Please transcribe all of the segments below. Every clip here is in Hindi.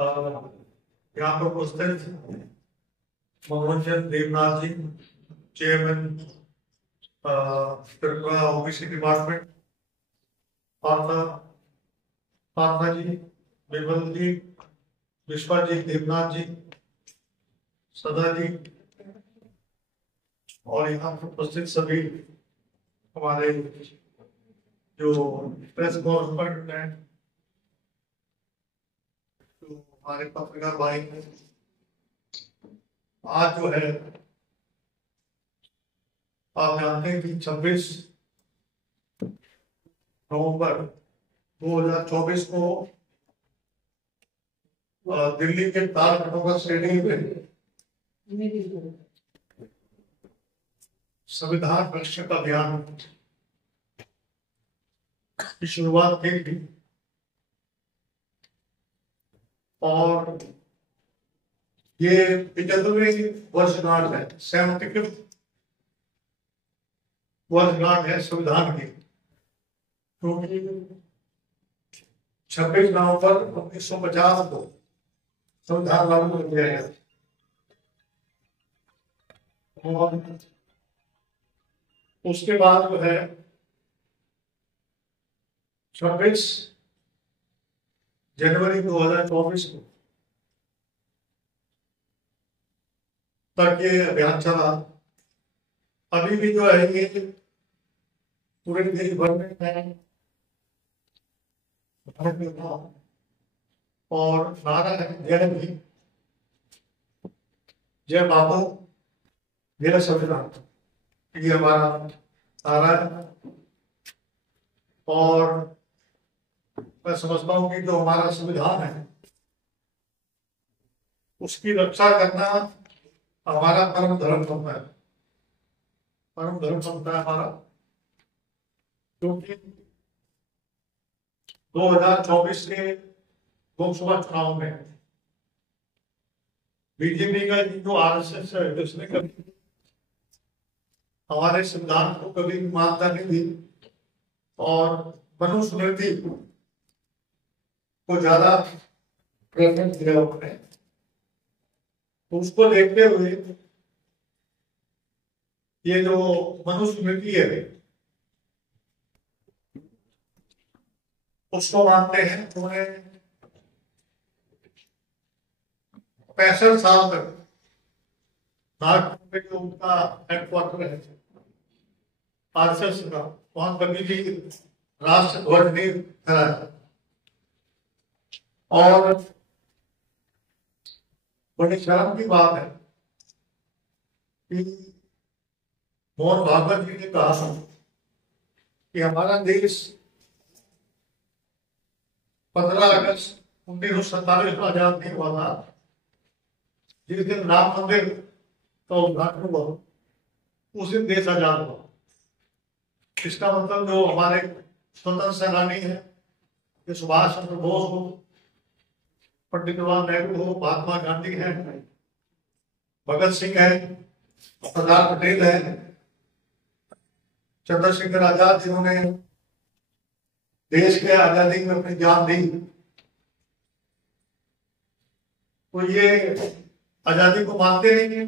यहाँ पर उपस्थित Manoranjan Debnath ji, chairman Tripura OBC department, Partha ji, Bimal ji, Biswajit Debnath ji, Sada ji, और यहाँ पर उपस्थित सभी हमारे जो प्रेस कॉरेस्पॉन्डेंट हैं, जो हमारे पत्रकार भाई हैं, आज जो है आप जानते हैं कि 26 नवंबर 2024 को दिल्ली के तालकटोरा स्टेडियम में संविधान रक्षक अभियान की शुरुआत की थी और ये 75वीं वर्षगांठ है, 75th वर्षगांठ है संविधान की, क्योंकि 26 नवंबर 1950 को संविधान लागू कर दिया गया और उसके बाद जो है 26 जनवरी 2024 को तक ये अभियान चला। अभी भी जो है ये पूरे देश भर में और नारा है जय भी, जय बाबू, जय संविधान, ये हमारा नारा है। और मैं समझता हूँ कि जो हमारा संविधान है उसकी रक्षा करना हमारा परम धर्म बनता है, परम धर्म बनता है हमारा, क्योंकि 2024 के लोकसभा चुनाव में बीजेपी का जो आरएसएस है उसने कभी हमारे संविधान को कभी मानता नहीं दी और मनुस्मृति को ज्यादा प्रेफरेंस दिया उन्होंने। तो उसको देखते हुए ये जो मनुस्मृति है उसको मानते हैं। उन्होंने 65 साल तक नागपुर में जो उनका हेडक्वार्टर है आरएसएस का, वहां कभी भी राष्ट्र ध्वज नहीं फहराया और बड़ी शर्म की बात है कि मोहन भागवत जी ने कहा कि हमारा देश 15 अगस्त 1947 में आजाद नहीं हुआ था, जिस दिन राम मंदिर का उद्घाटन हुआ उस दिन देश आजाद हुआ। इसका मतलब जो हमारे स्वतंत्र सेनानी है, सुभाष चंद्र बोस हो, पंडित जवाहरलाल नेहरू हो, महात्मा गांधी है, भगत सिंह है, सरदार पटेल है, चंद्रशेखर आजाद जिन्होंने देश के आजादी में अपनी जान दी, तो ये आजादी को मानते नहीं है।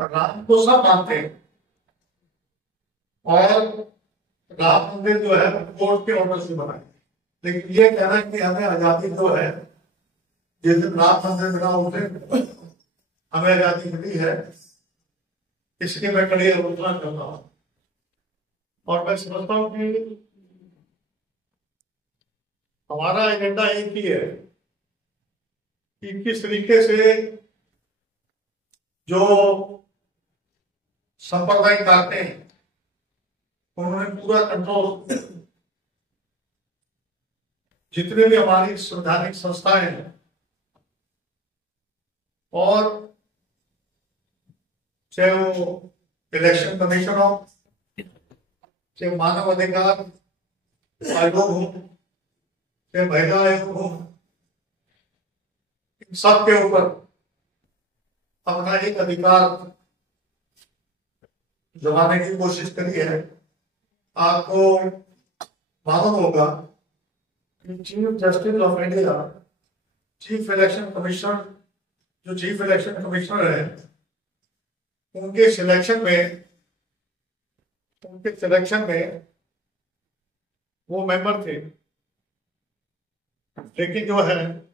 राम को सब मानते हैं और राम मंदिर जो है कोर्ट के ऑर्डर से बना है, लेकिन ये कहना कि हमें आजादी जो है जिस दिन राम मंदिर बना उस दिन हमें आजादी मिली है, इसकी मैं कड़ी आलोचना करता हूं। और मैं समझता हूं कि हमारा एजेंडा एक ही है कि किस तरीके से जो सांप्रदायिक ताकतें हैं उन्होंने पूरा कंट्रोल, जितने भी हमारी संवैधानिक संस्थाएं हैं और चाहे वो इलेक्शन कमीशन हो, चाहे मानव अधिकार आयोग हो, चाहे महिला आयोग हो, इन सब के ऊपर अपना एक अधिकार जमाने की कोशिश करी है। आपको मालूम होगा chief justice of India, chief election commissioner, जो चीफ इलेक्शन कमिश्नर है, उनके सिलेक्शन में वो मेंबर थे, लेकिन जो है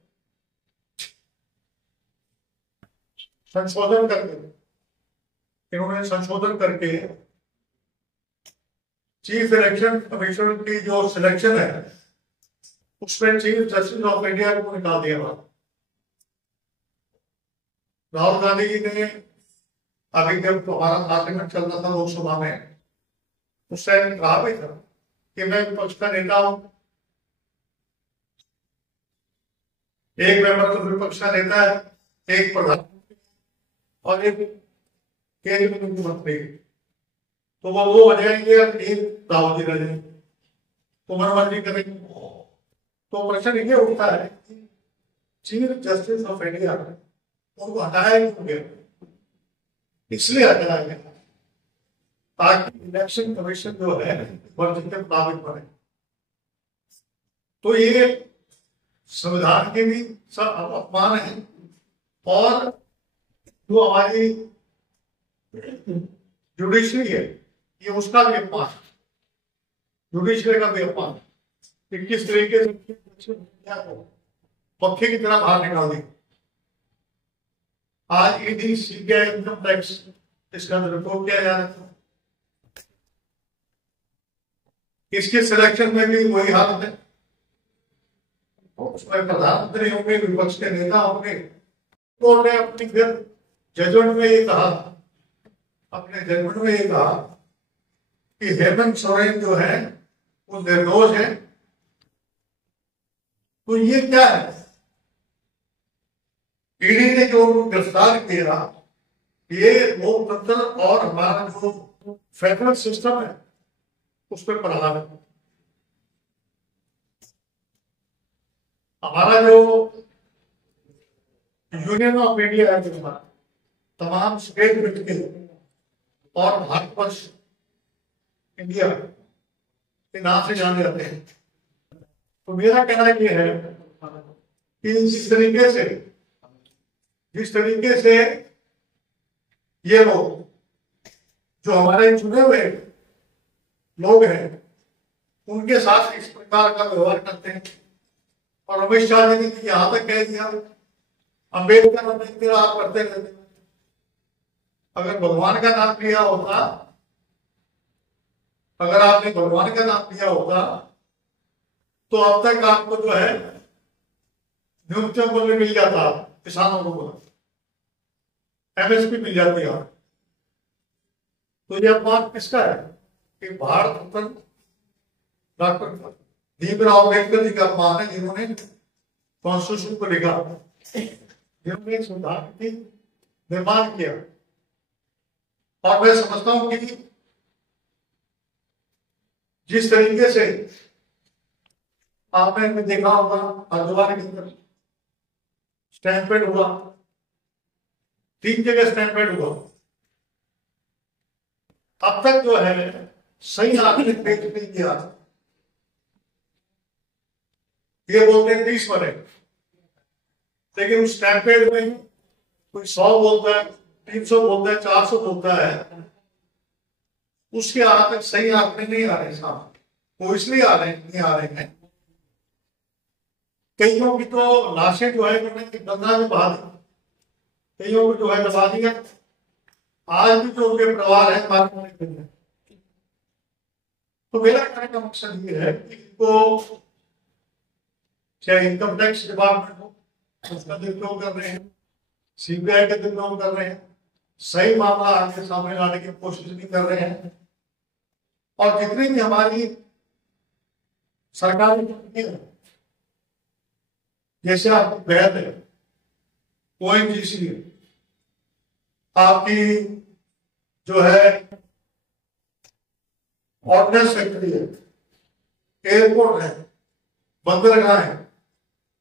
इन्होंने संशोधन करके चीफ इलेक्शन कमिश्नर की जो सिलेक्शन है उसमें चीफ जस्टिस ऑफ इंडिया को निकाल दिया। राहुल गांधी जी ने अभी जब हमारा पार्लियामेंट चल रहा था लोकसभा में, उस टाइम कहा भी था कि मैं विपक्ष का नेता हूं, एक मेंबर तो विपक्ष का नेता है, एक प्रधानमंत्री और एक केंद्रीय मंत्री, तो वो हो जाएंगे और एक राहुल जी रह जाएंगे, तो मनमर्जी करेंगे। तो प्रश्न ये उठता है चीफ जस्टिस ऑफ इंडिया उनको हटाया क्यों गया? इसलिए हटाया गया ताकि इलेक्शन कमीशन जो है मर्जी के मुताबिक बने। तो ये संविधान के भी सब अपमान है और जो हमारी जुडिशरी है ये उसका भी अपमान, जुडिशरी का भी अपमान कि किस तरीके से पक्षी की तरह बाहर निकाल दी। आज ईडी, सीबीआई, इनकम टैक्स इसका रिपोर्ट किया जा रहा था, इसके सिलेक्शन में भी वही हालत है। उसमें प्रधानमंत्री होंगे, विपक्ष के नेता होंगे, तो उन्होंने अपनी फिर जजमेंट में ये कहा, अपने जजमेंट में ये कहा कि हेमंत सोरेन जो है वो निर्दोष है। तो ये क्या है? ईडी ने जो गिरफ्तार किया, ये लोकतंत्र और हमारा जो फेडरल सिस्टम है उस पर प्रहार है। हमारा जो यूनियन ऑफ इंडिया है, तमाम स्टेट मिलकर और भारतवर्ष इंडिया के नाम से जाने जाते हैं। तो मेरा कहना यह है कि जिस तरीके से ये लोग जो हमारे चुने हुए लोग हैं उनके साथ इस प्रकार का व्यवहार करते हैं, और अमित शाह जी ने यहां तक कह दिया अम्बेडकर आप करते रहते हैं। अगर भगवान का नाम लिया होता, अगर आपने भगवान का नाम लिया होता तो अब तक आपको जो है न्यूनतम मूल्य मिल जाता, किसानों को एमएसपी मिल जाती है। तो यह बात किसका है कि भारत रत्न डॉक्टर भीमराव अम्बेडकर जी का अपमान है, जिन्होंने कॉन्स्टिट्यूशन को लिखा, जिन्होंने संविधान की निर्माण किया। और मैं समझता हूं कि जिस तरीके से आपने देखा होगा हरिद्वार के अंदर स्टैंपेड हुआ, 3 जगह स्टैंपेड हुआ, अब तक जो है सही आंकड़े पेश नहीं किया। ये बोलते हैं 30 मरे, लेकिन उस स्टैंपेड में कोई 100 बोलता है, 300 बोलता है, 400 बोलता है, उसके आज तक सही आंकड़े नहीं आ रहे साहब। वो इसलिए नहीं आ रहे हैं, कईयों की तो लाशें जो है गंगा में बहा दी, कईयों को जो है दबा दिया। आज भी जो उनके परिवार है मारने। तो मेरा कहने का मकसद ये है कि इनको चाहे इनकम टैक्स डिपार्टमेंट हो उसका दुरुपयोग कर रहे हैं, सीबीआई का दुरुपयोग कर रहे हैं, सही मामला आगे सामने लाने की कोशिश नहीं कर रहे हैं। और जितनी भी हमारी सरकारी जैसे आप बैद है, ओएनजीसी है, आपकी जो है ऑर्डिनेंस फैक्ट्री है, एयरपोर्ट है, बंदरगाह है,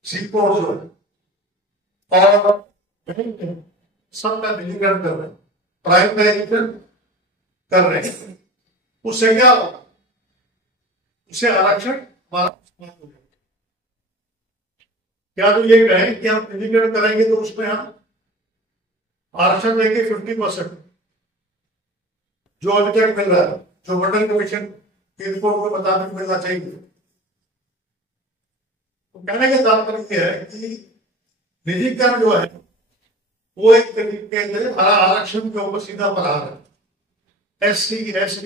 सीपोर्ट जो है, और सबका निजीकरण कर रहे हैं, प्राइवेटाइजेशन कर रहे हैं। उससे क्या होगा? उससे आरक्षण हमारा क्या तो ये कहें कि हम निजीकरण करेंगे तो उसमें हम आरक्षण देंगे 50%, जो अभी तक मिल रहा है, जो मंडल कमीशन की रिपोर्ट को मुताबिक मिलना चाहिए। तो कहने का तात्पर्य यह है कि निजीकरण जो है वो एक तरीके से हरा आरक्षण के ऊपर सीधा प्रहार है। SC, ST,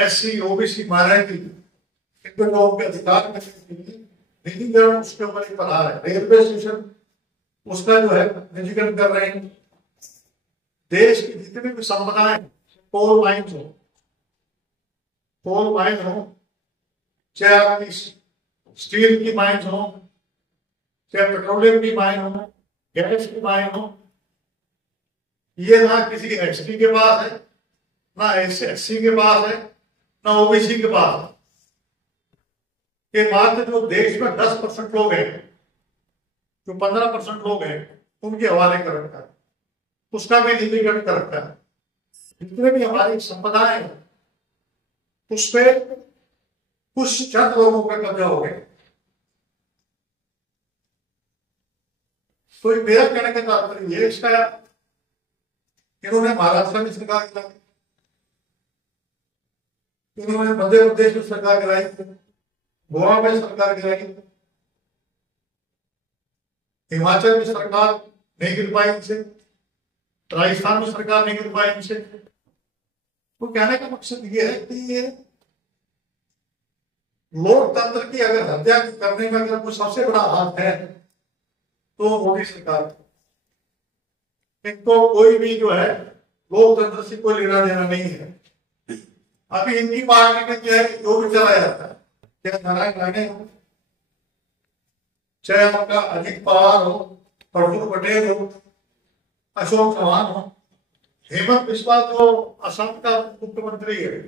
SC, OBC, minority, इन लोगों के अधिकार में निजीकरण उसके ऊपर एक प्रहार है। रेलवे स्टेशन उसका जो है निजीकरण कर रहे हैं। देश की जितनी भी संपदाएं, कोल माइंस हो, चाहे आपकी स्टील की माइंस हो, चाहे पेट्रोलियम की माइन हो, गैस की माइन हो, ये ना किसी ST के पास है, ना SC के पास है, ना OBC के पास है। ये मात्र जो देश में 10% लोग हैं, जो 15% लोग हैं, उनके हवाले कर रखा है, उसका भी निजीकरण कर रखा है। जितने भी हमारी संपदाएं हैं उस पर कुछ चंद लोगों का कब्जा हो गया। तो मेरा कहने का तात्पर्य ये, इसका इन्होंने महाराष्ट्र में सरकार गिराई, इन्होंने मध्य प्रदेश में सरकार गिराई, गोवा में सरकार गिराई, हिमाचल में सरकार नहीं गिर पाई इनसे, राजस्थान में सरकार नहीं गिर पाई इनसे। तो कहने का मकसद ये है कि ये लोकतंत्र की अगर हत्या करने में अगर कोई सबसे बड़ा हाथ है तो मोदी सरकार। इनको कोई भी जो है लोकतंत्र से कोई लेना देना नहीं है। अभी इनकी पार्टी में जो है जो भी चला जाता है, चाहे नारायण राणे हो, चाहे आपका अजीत पवार हो, प्रफुल्ल पटेल हो, अशोक चौहान हो, हेमंत बिस्वा जो असम का मुख्यमंत्री है,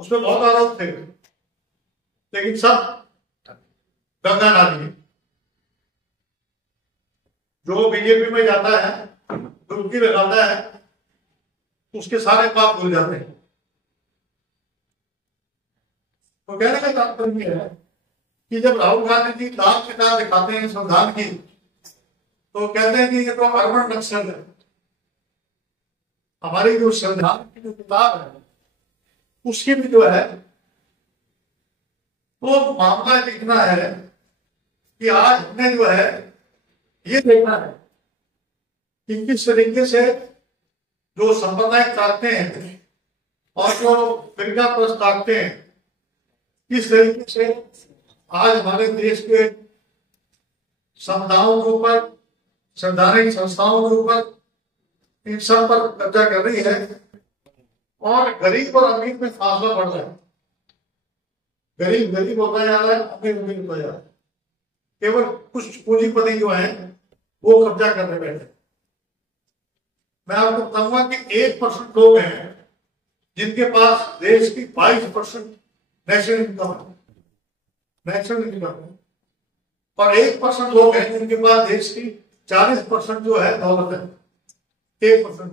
उसमें बहुत आरोप थे, लेकिन सब गंगा नाली है। जो बीजेपी में जाता है, डुबकी लगाता है, उसके सारे पाप भूल जाते हैं। तो कहने का तात्पर्य है कि जब राहुल गांधी जी लाल किताब दिखाते हैं संविधान की, तो कहते हैं कि ये तो अर्बन नक्सल है। हमारी जो संविधान की जो किताब है उसकी भी जो है तो मामला लिखना है कि आज हमने जो है ये देखना है कि किस तरीके से जो संप्रदाय काटते हैं और जो फिरका प्रस्त काटते हैं, किस तरीके से आज हमारे देश के समुदायों के ऊपर, संवैधानिक संस्थाओं के ऊपर, इन सब पर कब्जा कर रही है और गरीब और अमीर में फासला बढ़ रहा है। गरीब गरीब होता जा रहा है, अमीर अमीर होता जा रहा है। केवल कुछ पूंजीपति जो है वो कब्जा करने बैठे। मैं आपको बताऊंगा कि 1% लोग हैं जिनके पास देश की 22% नेशनल इनकम है, और 1% लोग हैं जिनके पास देश की 40% जो है दौलत है। 1%